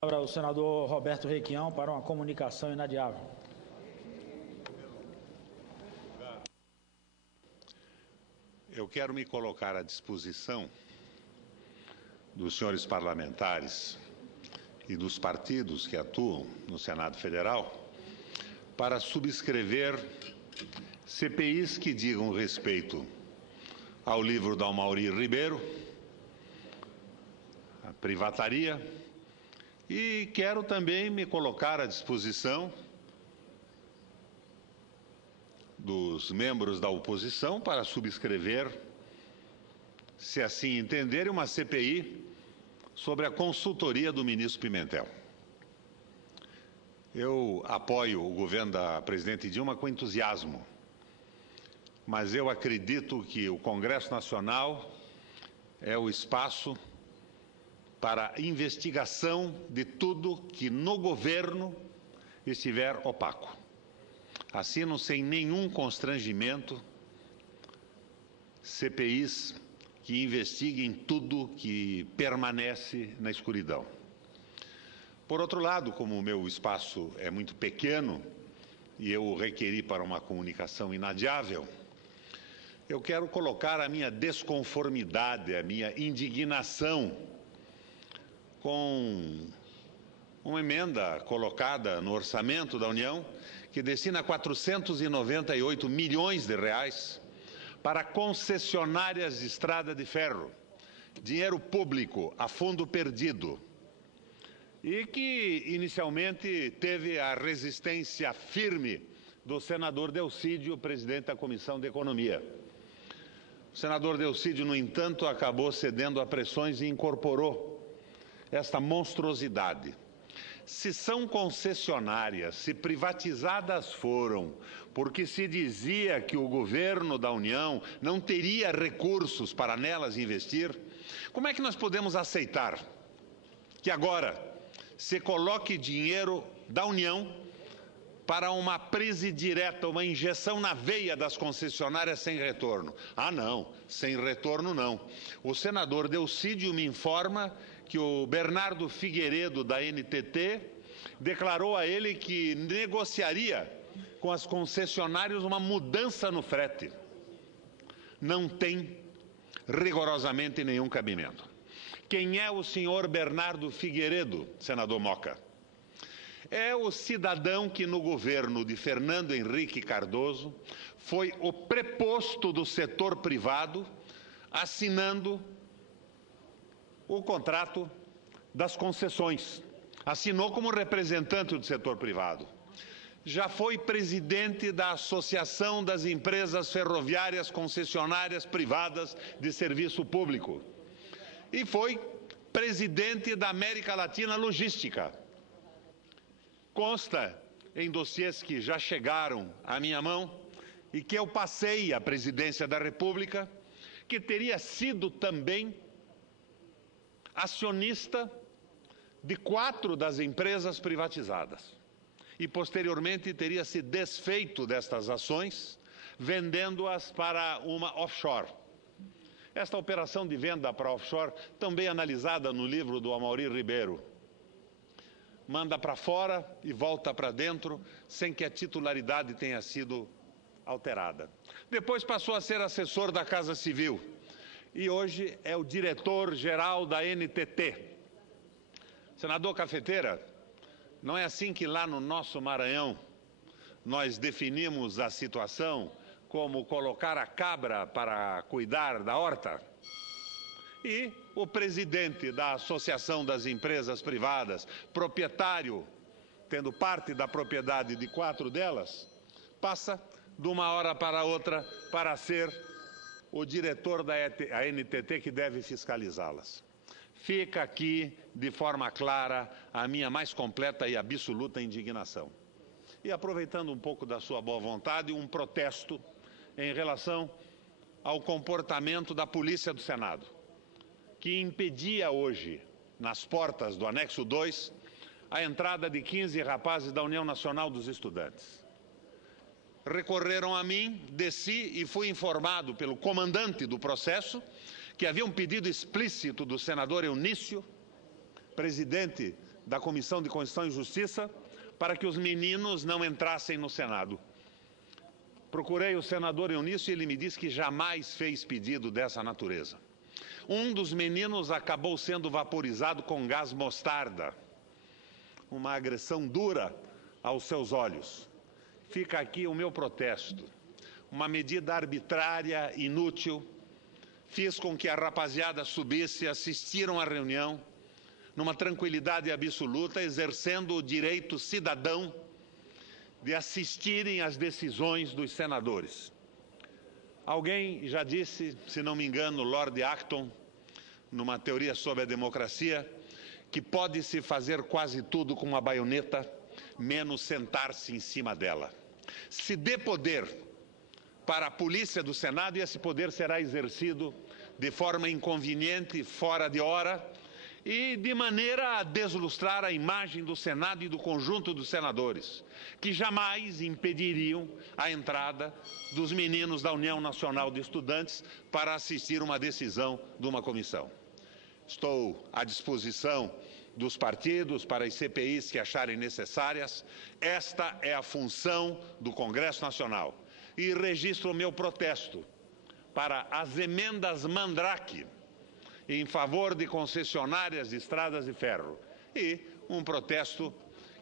Agora o senador Roberto Requião para uma comunicação inadiável. Eu quero me colocar à disposição dos senhores parlamentares e dos partidos que atuam no Senado Federal para subscrever CPIs que digam respeito ao livro do Amaury Ribeiro, a privataria, e quero também me colocar à disposição dos membros da oposição para subscrever, se assim entenderem, uma CPI sobre a consultoria do ministro Pimentel. Eu apoio o governo da presidente Dilma com entusiasmo, mas eu acredito que o Congresso Nacional é o espaço para investigação de tudo que no governo estiver opaco. Assino sem nenhum constrangimento CPIs que investiguem tudo que permanece na escuridão. Por outro lado, como o meu espaço é muito pequeno e eu o requeri para uma comunicação inadiável, eu quero colocar a minha desconformidade, a minha indignação com uma emenda colocada no orçamento da União que destina 498 milhões de reais para concessionárias de estrada de ferro, dinheiro público a fundo perdido, e que inicialmente teve a resistência firme do senador Delcídio, presidente da Comissão de Economia. O senador Delcídio, no entanto, acabou cedendo a pressões e incorporou esta monstruosidade. Se são concessionárias, se privatizadas foram, porque se dizia que o governo da União não teria recursos para nelas investir, como é que nós podemos aceitar que agora se coloque dinheiro da União para uma prise direta, uma injeção na veia das concessionárias sem retorno? Ah, não, sem retorno não. O senador Delcídio me informa que o Bernardo Figueiredo, da NTT, declarou a ele que negociaria com as concessionárias uma mudança no frete. Não tem rigorosamente nenhum cabimento. Quem é o senhor Bernardo Figueiredo, senador Moca? É o cidadão que no governo de Fernando Henrique Cardoso foi o preposto do setor privado, assinando o contrato das concessões. Assinou como representante do setor privado. Já foi presidente da Associação das Empresas Ferroviárias Concessionárias Privadas de Serviço Público. E foi presidente da América Latina Logística. Consta em dossiês que já chegaram à minha mão e que eu passei à presidência da República, que teria sido também acionista de 4 das empresas privatizadas e posteriormente teria se desfeito destas ações, vendendo-as para uma offshore. Esta operação de venda para offshore, também analisada no livro do Amaury Ribeiro, manda para fora e volta para dentro sem que a titularidade tenha sido alterada. Depois passou a ser assessor da Casa Civil e hoje é o diretor-geral da NTT. Senador Cafeteira, não é assim que lá no nosso Maranhão nós definimos a situação como colocar a cabra para cuidar da horta? E o presidente da Associação das Empresas Privadas, proprietário, tendo parte da propriedade de 4 delas, passa de uma hora para outra para ser o diretor da NTT que deve fiscalizá-las. Fica aqui, de forma clara, a minha mais completa e absoluta indignação. E aproveitando um pouco da sua boa vontade, um protesto em relação ao comportamento da Polícia do Senado, que impedia hoje, nas portas do anexo 2, a entrada de 15 rapazes da União Nacional dos Estudantes. Recorreram a mim, desci e fui informado pelo comandante do processo que havia um pedido explícito do senador Eunício, presidente da Comissão de Constituição e Justiça para que os meninos não entrassem no Senado. Procurei o senador Eunício e ele me disse que jamais fez pedido dessa natureza. Um dos meninos acabou sendo vaporizado com gás mostarda, uma agressão dura aos seus olhos. Fica aqui o meu protesto. Uma medida arbitrária, inútil, fiz com que a rapaziada subisse, assistiram à reunião, numa tranquilidade absoluta, exercendo o direito cidadão de assistirem às decisões dos senadores. Alguém já disse, se não me engano, Lord Acton, numa teoria sobre a democracia, que pode-se fazer quase tudo com uma baioneta, menos sentar-se em cima dela. Se dê poder para a polícia do Senado e esse poder será exercido de forma inconveniente, fora de hora e de maneira a deslustrar a imagem do Senado e do conjunto dos senadores, que jamais impediriam a entrada dos meninos da União Nacional de Estudantes para assistir uma decisão de uma comissão. Estou à disposição dos partidos para as CPIs que acharem necessárias. Esta é a função do Congresso Nacional. E registro o meu protesto para as emendas Mandrake em favor de concessionárias de estradas de ferro. E um protesto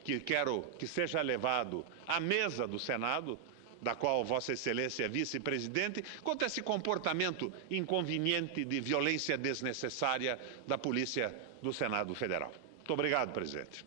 que quero que seja levado à mesa do Senado, da qual Vossa Excelência é vice-presidente, quanto a esse comportamento inconveniente de violência desnecessária da Polícia do Senado Federal. Muito obrigado, presidente.